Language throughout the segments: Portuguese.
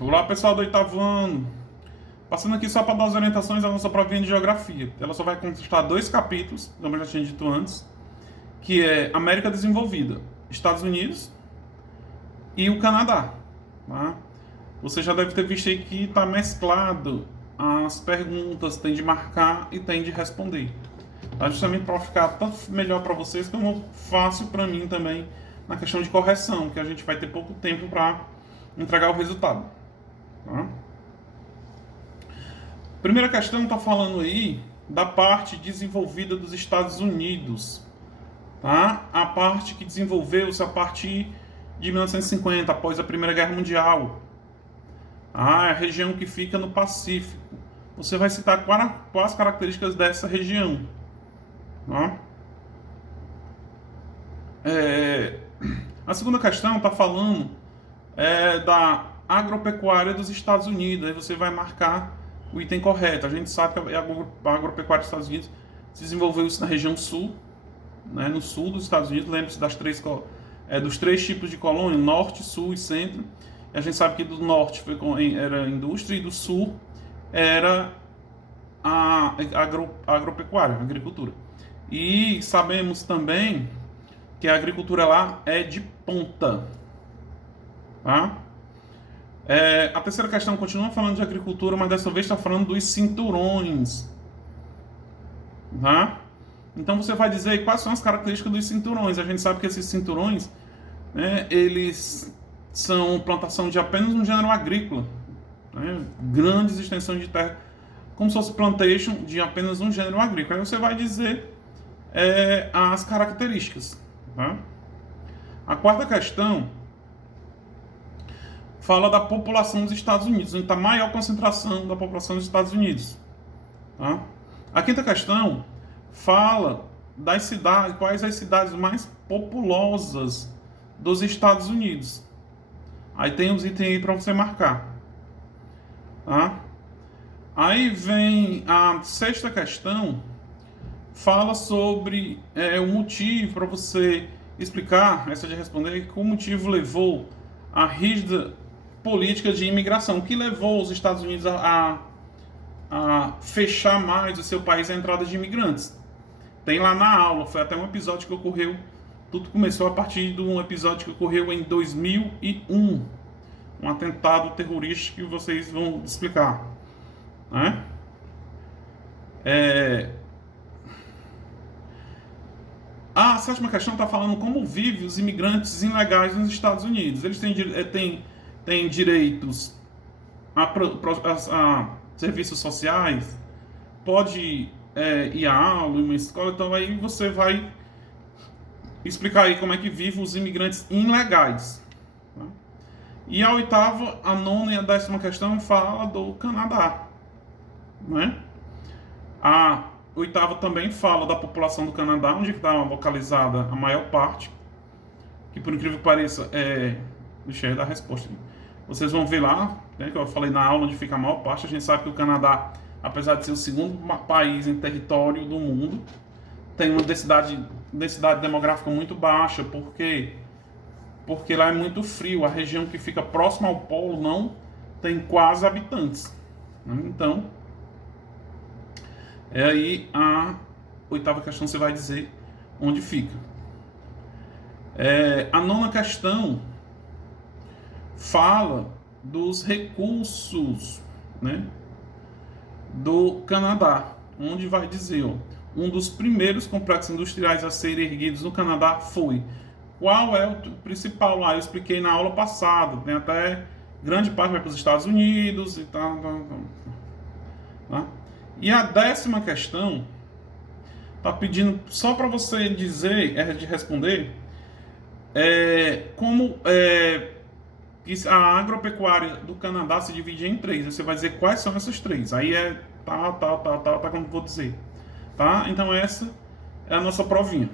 Olá pessoal do oitavo ano, passando aqui só para dar as orientações da nossa provinha de geografia. Ela só vai constar 2 capítulos, como eu já tinha dito antes, que é América Desenvolvida, Estados Unidos e o Canadá. Tá? Você já deve ter visto aí que está mesclado as perguntas, tem de marcar e tem de responder. Tá? Justamente para ficar tanto melhor para vocês como fácil para mim também na questão de correção, que a gente vai ter pouco tempo para entregar o resultado. Tá? Primeira questão está falando aí da parte desenvolvida dos Estados Unidos, tá? A parte que desenvolveu-se a partir de 1950, após a Primeira Guerra Mundial. A região que fica no Pacífico. Você vai citar quais características dessa região. Tá? A segunda questão está falando da agropecuária dos Estados Unidos. Aí você vai marcar o item correto. A gente sabe que a agropecuária dos Estados Unidos se desenvolveu isso na região sul, né, no sul dos Estados Unidos. Lembre-se dos 3 tipos de colônia: norte, sul e centro. E a gente sabe que do norte era a indústria e do sul era a agropecuária, a agricultura. E sabemos também que a agricultura lá é de ponta. Tá? A terceira questão continua falando de agricultura, mas dessa vez está falando dos cinturões. Tá? Então você vai dizer quais são as características dos cinturões. A gente sabe que esses cinturões, né, eles são plantação de apenas um gênero agrícola, né, grandes extensões de terra, como se fosse plantation de apenas um gênero agrícola. Aí você vai dizer as características. Tá? A quarta questão fala da população dos Estados Unidos, onde está a maior concentração da população dos Estados Unidos. Tá? A quinta questão fala das cidades, quais as cidades mais populosas dos Estados Unidos. Aí tem os itens aí para você marcar. Tá? Aí vem a sexta questão, fala sobre o motivo para você explicar, essa de responder, que o motivo levou a rígida política de imigração, que levou os Estados Unidos a fechar mais o seu país à entrada de imigrantes. Tem lá na aula, foi até um episódio que ocorreu, tudo começou a partir de um episódio que ocorreu em 2001, um atentado terrorista que vocês vão explicar. Né? A sétima questão está falando como vivem os imigrantes ilegais nos Estados Unidos. Eles têm direitos a serviços sociais, pode ir à aula, em uma escola. Então aí você vai explicar aí como é que vivem os imigrantes ilegais. Tá? E a oitava, a nona e a 10ª questão fala do Canadá. Né? A oitava também fala da população do Canadá, onde está localizada a maior parte, que por incrível que pareça deixa eu dar a resposta aqui. Vocês vão ver lá, né, que eu falei na aula onde fica a maior parte. A gente sabe que o Canadá, apesar de ser o segundo país em território do mundo, tem uma densidade demográfica muito baixa, porque lá é muito frio. A região que fica próxima ao polo não tem quase habitantes. Então, aí a oitava questão você vai dizer onde fica. A nona questão fala dos recursos, né, do Canadá, onde vai dizer, um dos primeiros complexos industriais a serem erguidos no Canadá foi. Qual é o principal lá? Eu expliquei na aula passada, tem até grande parte vai para os Estados Unidos e tal. Tá? E a 10ª questão está pedindo só para você dizer, de responder, como a agropecuária do Canadá se divide em 3. Você vai dizer quais são essas 3. Aí tá como vou dizer. Tá? Então essa é a nossa provinha.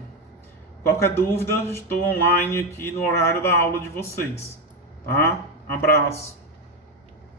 Qualquer dúvida, estou online aqui no horário da aula de vocês. Tá? Abraço.